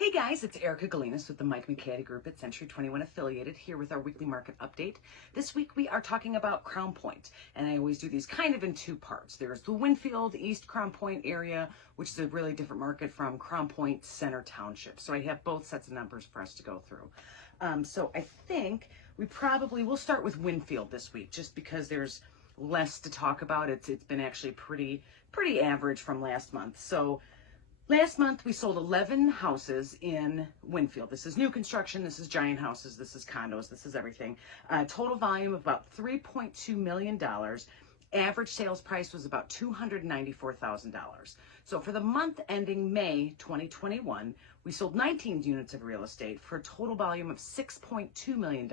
Hey guys, it's Erica Galinas with the Mike McCady Group at Century 21 Affiliated here with our weekly market update. This week we are talking about Crown Point, and I always do these kind of in two parts. There's the Winfield East Crown Point area, which is a really different market from Crown Point Center Township. So I have both sets of numbers for us to go through. So I think we'll start with Winfield this week, just because there's less to talk about. It's been actually pretty average from last month. So last month, we sold 11 houses in Winfield. This is new construction, this is giant houses, this is condos, this is everything. Total volume of about $3.2 million. Average sales price was about $294,000. So for the month ending May 2021, we sold 19 units of real estate for a total volume of $6.2 million,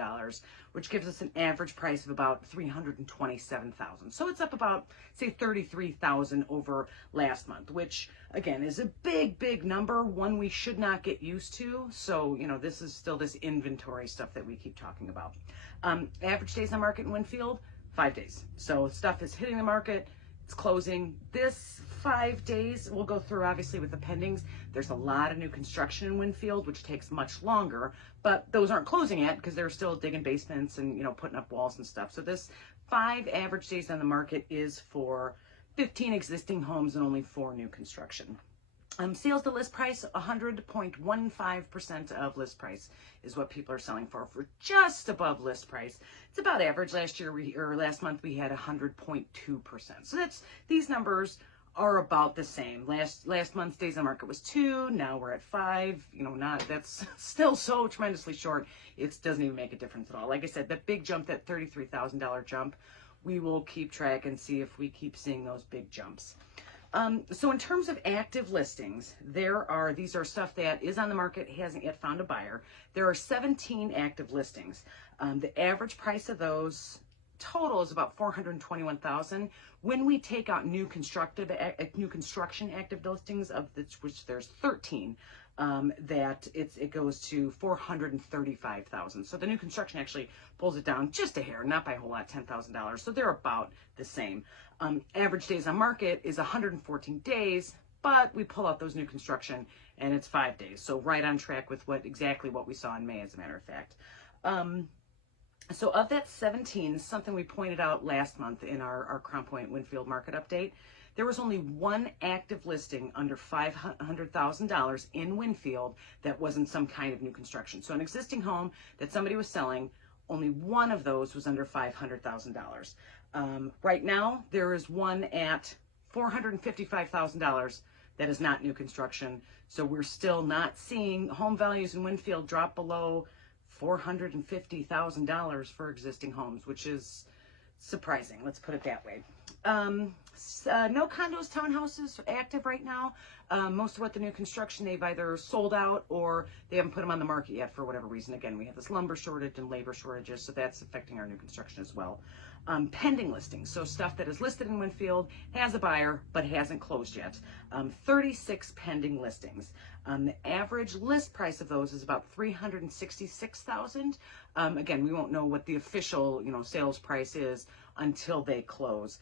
which gives us an average price of about $327,000. So it's up about, say, $33,000 over last month, which again is a big number, one we should not get used to. So, this is still this inventory stuff that we keep talking about. Average days on market in Winfield, 5 days. So stuff is hitting the market, it's closing. This 5 days, we'll go through obviously with the pendings. There's a lot of new construction in Winfield, which takes much longer, but those aren't closing yet because they're still digging basements and, putting up walls and stuff. So this 5 average days on the market is for 15 existing homes and only 4 new construction. Sales to list price, 100.15% of list price is what people are selling for just above list price. It's about average. Last month we had 100.2%. So these numbers are about the same. Last month's days on market was 2, now we're at 5. That's still so tremendously short. It doesn't even make a difference at all. Like I said, that big jump, that $33,000 jump, we will keep track and see if we keep seeing those big jumps. So in terms of active listings, these are stuff that is on the market, hasn't yet found a buyer. There are 17 active listings. The average price of those total is about $421,000. When we take out new construction active listings, of which there's 13, it goes to $435,000. So the new construction actually pulls it down just a hair, not by a whole lot, $10,000. So they're about the same. Average days on market is 114 days, but we pull out those new construction and it's 5 days. So right on track with exactly what we saw in May, as a matter of fact. So of that 17, this is something we pointed out last month in our Crown Point Winfield market update. There was only one active listing under $500,000 in Winfield that wasn't some kind of new construction. So an existing home that somebody was selling, only one of those was under $500,000. Right now, there is one at $455,000 that is not new construction. So we're still not seeing home values in Winfield drop below $450,000 for existing homes, which is surprising. Let's put it that way. No condos, townhouses active right now. Most of what the new construction, they've either sold out or they haven't put them on the market yet for whatever reason. Again, we have this lumber shortage and labor shortages, so that's affecting our new construction as well. Pending listings, so stuff that is listed in Winfield, has a buyer, but hasn't closed yet. 36 pending listings. The average list price of those is about $366,000. Again, we won't know what the official, sales price is until they close.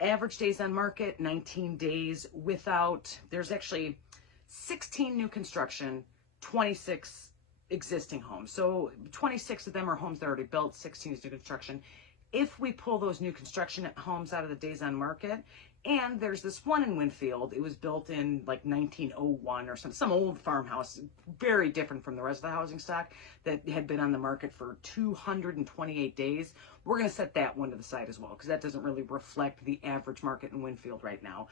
Average days on market, 19 days there's actually 16 new construction, 26 existing homes. So 26 of them are homes that are already built, 16 is new construction. If we pull those new construction homes out of the days on market, and there's this one in Winfield, it was built in like 1901 or some old farmhouse, very different from the rest of the housing stock that had been on the market for 228 days. We're going to set that one to the side as well, because that doesn't really reflect the average market in Winfield right now.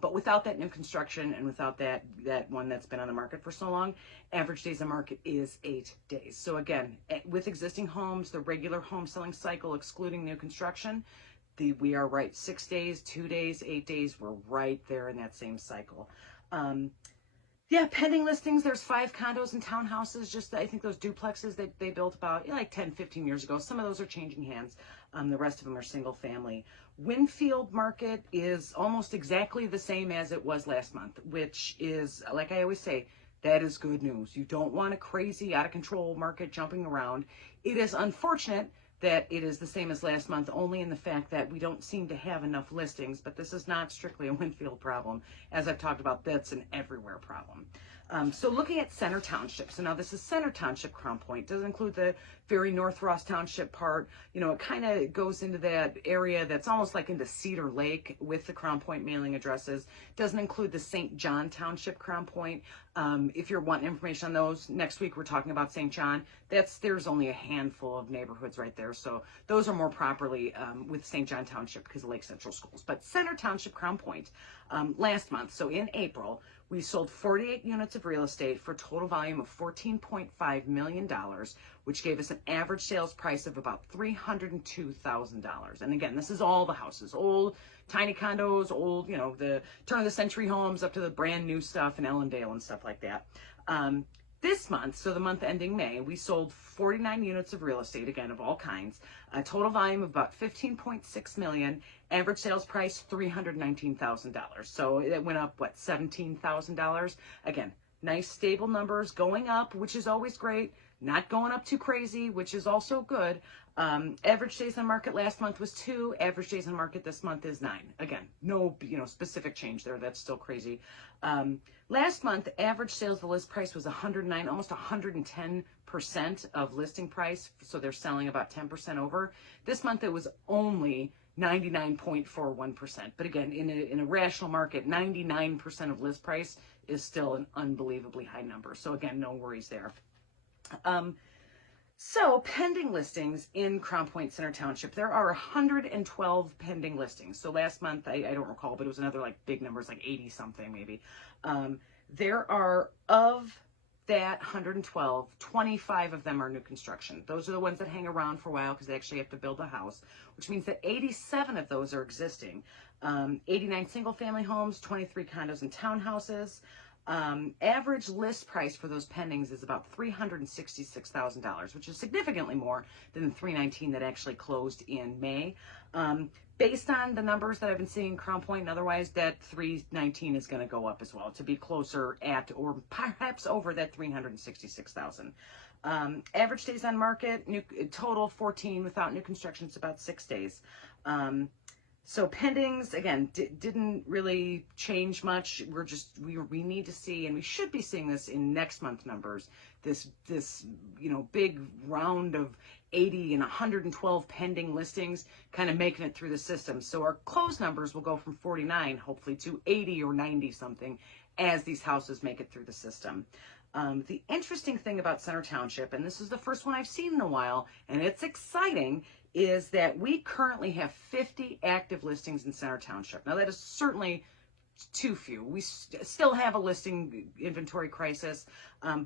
But without that new construction and without that one that's been on the market for so long, average days on market is 8 days. So again, with existing homes, the regular home selling cycle, excluding new construction, we are right 6 days, 2 days, 8 days. We're right there in that same cycle. Pending listings, there's 5 condos and townhouses, I think those duplexes that they built about like 10, 15 years ago. Some of those are changing hands. The rest of them are single family. Winfield market is almost exactly the same as it was last month, which is, like I always say, that is good news. You don't want a crazy, out of control market jumping around. It is unfortunate that it is the same as last month, only in the fact that we don't seem to have enough listings, but this is not strictly a Winfield problem. As I've talked about, that's an everywhere problem. So looking at Center Township, so now this is Center Township Crown Point. Doesn't include the very North Ross Township part. You know, it kind of goes into that area that's almost like into Cedar Lake with the Crown Point mailing addresses. Doesn't include the St. John Township Crown Point. If you're wanting information on those, next week we're talking about St. John. There's only a handful of neighborhoods right there. So those are more properly with St. John Township because of Lake Central Schools. But Center Township Crown Point, last month, so in April, we sold 48 units of real estate for a total volume of $14.5 million, which gave us an average sales price of about $302,000. And again, this is all the houses, old tiny condos, old, you know, the turn of the century homes up to the brand new stuff in Ellendale and stuff like that. This month, so the month ending May, we sold 49 units of real estate, again, of all kinds, a total volume of about $15.6 million, average sales price $319,000. So it went up, what, $17,000? Again, nice stable numbers going up, which is always great, not going up too crazy, which is also good. Average days on market last month was 2. Average days on market this month is 9. Again, no, specific change there. That's still crazy. Last month, average sales, the list price was 109, almost 110% of listing price. So they're selling about 10% over. This month, it was only 99.41%. But again, in a rational market, 99% of list price is still an unbelievably high number. So again, no worries there. So pending listings in Crown Point Center Township, there are 112 pending listings. So last month, I don't recall, but it was another like big numbers, like 80 something maybe. There are, of that 112, 25 of them are new construction. Those are the ones that hang around for a while because they actually have to build a house, which means that 87 of those are existing. 89 single family homes, 23 condos and townhouses. Average list price for those pendings is about $366,000, which is significantly more than the $319,000 that actually closed in May. Based on the numbers that I've been seeing in Crown Point and otherwise, that $319,000 is going to go up as well to be closer at or perhaps over that $366,000. Average days on market, total 14 without new construction. It's about 6 days. So pendings, again, didn't really change much. We need to see, and we should be seeing this in next month numbers, this big round of 80 and 112 pending listings kind of making it through the system. So our closed numbers will go from 49, hopefully, to 80 or 90 something as these houses make it through the system. The interesting thing about Center Township, and this is the first one I've seen in a while, and it's exciting, is that we currently have 50 active listings in Center Township. Now, that is certainly too few. We still have a listing inventory crisis,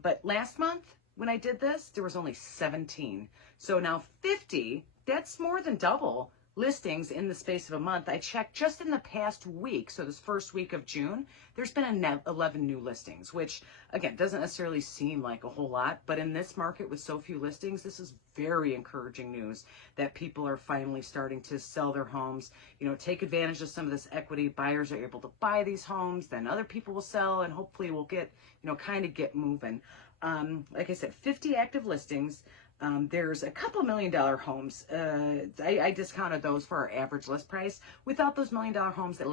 but last month when I did this, there was only 17. So now 50, that's more than double listings in the space of a month. I checked just in the past week, so this first week of June, there's been 11 new listings, which again doesn't necessarily seem like a whole lot, but in this market with so few listings, this is very encouraging news that people are finally starting to sell their homes, take advantage of some of this equity. Buyers are able to buy these homes, then other people will sell, and hopefully we'll get, kind of get moving. Like I said, 50 active listings. There's a couple $1 million homes. I discounted those for our average list price. Without those $1 million homes, the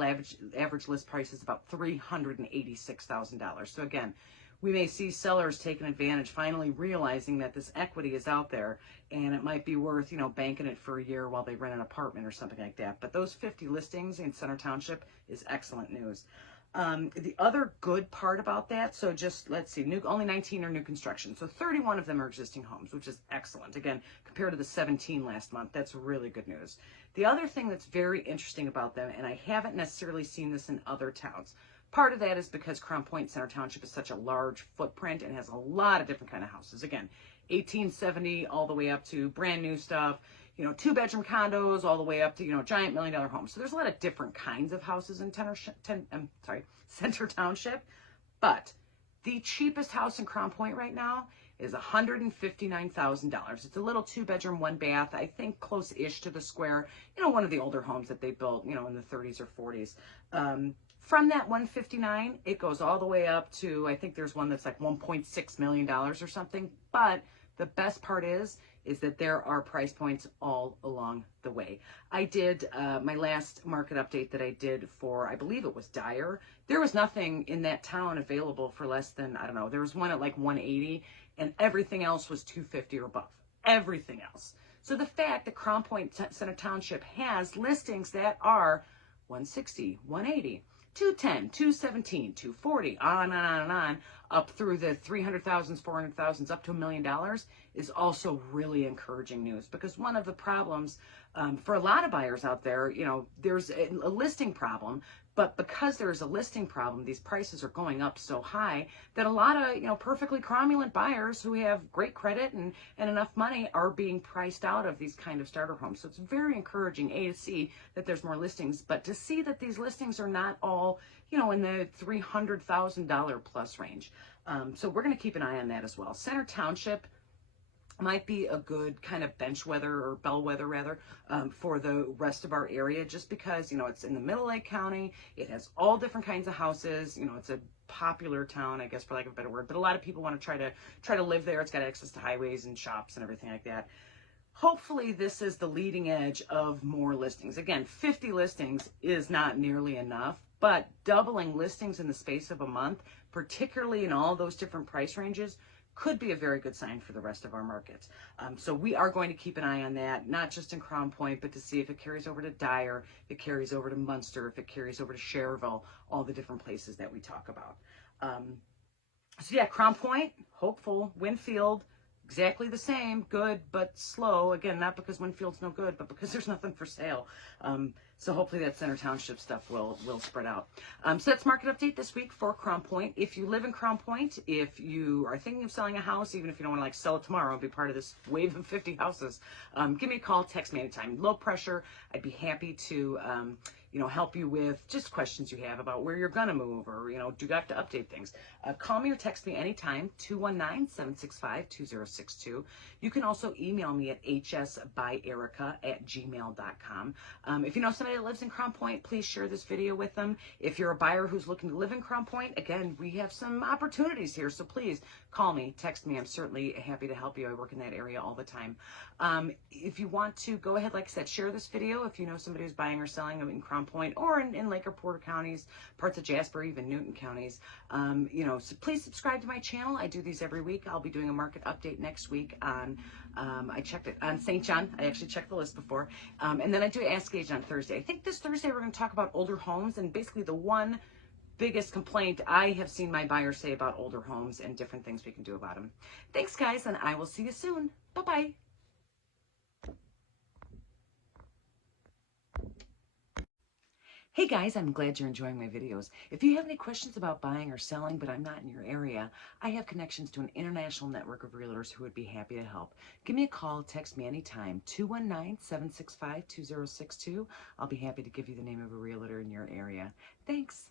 average list price is about $386,000. So again, we may see sellers taking advantage, finally realizing that this equity is out there and it might be worth, banking it for a year while they rent an apartment or something like that. But those 50 listings in Center Township is excellent news. The other good part about that, so just, let's see, only 19 are new construction. So 31 of them are existing homes, which is excellent. Again, compared to the 17 last month, that's really good news. The other thing that's very interesting about them, and I haven't necessarily seen this in other towns, part of that is because Crown Point Center Township is such a large footprint and has a lot of different kind of houses. Again, 1870 all the way up to brand new stuff, 2-bedroom condos all the way up to, giant $1 million homes. So there's a lot of different kinds of houses in Center Township. But the cheapest house in Crown Point right now is $159,000. It's a little 2-bedroom, 1-bath, I think close-ish to the square, one of the older homes that they built, in the 30s or 40s. From that 159, it goes all the way up to, I think there's one that's like $1.6 million or something. But the best part is is that there are price points all along the way. I did my last market update that I did for, I believe it was Dyer. There was nothing in that town available for less than, I don't know, there was one at like 180 and everything else was 250 or above. Everything else. So the fact that Crown Point Center Township has listings that are 160, 180, 210, 217, 240, on and on and on, up through the 300,000s, 400,000s, up to $1 million is also really encouraging news, because one of the problems for a lot of buyers out there, you know, there's a listing problem, but because there's a listing problem, these prices are going up so high that a lot of, you know, perfectly cromulent buyers who have great credit and enough money are being priced out of these kind of starter homes. So it's very encouraging, A, to see that there's more listings, but to see that these listings are not all, you know, in the $300,000 plus range. So we're going to keep an eye on that as well. Center Township might be a good kind of bench weather, or bellwether rather, for the rest of our area, just because, you know, it's in the middle Lake County. It has all different kinds of houses. You know, it's a popular town, I guess, for lack of a better word, but a lot of people want to try to live there. It's got access to highways and shops and everything like that. Hopefully this is the leading edge of more listings. Again, 50 listings is not nearly enough, but doubling listings in the space of a month, particularly in all those different price ranges, could be a very good sign for the rest of our markets. So we are going to keep an eye on that, not just in Crown Point, but to see if it carries over to Dyer, if it carries over to Munster, if it carries over to Cherville, all the different places that we talk about. So yeah, Crown Point, hopeful. Winfield, exactly the same, good but slow. Again, not because Winfield's no good, but because there's nothing for sale. So hopefully that Center Township stuff will spread out. So that's market update this week for Crown Point. If you live in Crown Point, if you are thinking of selling a house, even if you don't want to like sell it tomorrow and be part of this wave of 50 houses, give me a call, text me anytime. Low pressure. I'd be happy to you know, help you with just questions you have about where you're gonna move, or, you know, do you have to update things. Call me or text me anytime, 219-765-2062. You can also email me at hsbyerica@gmail.com. If you know somebody that lives in Crown Point, please share this video with them. If you're a buyer who's looking to live in Crown Point, again, we have some opportunities here, so please call me, text me. I'm certainly happy to help you. I work in that area all the time. If you want to go ahead, like I said, share this video if you know somebody who's buying or selling in Crown Point, or in Lake or Porter counties, parts of Jasper, even Newton counties. You know, so please subscribe to my channel. I do these every week. I'll be doing a market update next week on, I checked it on St. John. I actually checked the list before. And then I do Ask Age on Thursday. I think this Thursday we're going to talk about older homes, and basically the one biggest complaint I have seen my buyers say about older homes and different things we can do about them. Thanks, guys, and I will see you soon. Bye-bye. Hey guys, I'm glad you're enjoying my videos. If you have any questions about buying or selling, but I'm not in your area, I have connections to an international network of realtors who would be happy to help. Give me a call, text me anytime, 219-765-2062. I'll be happy to give you the name of a realtor in your area. Thanks.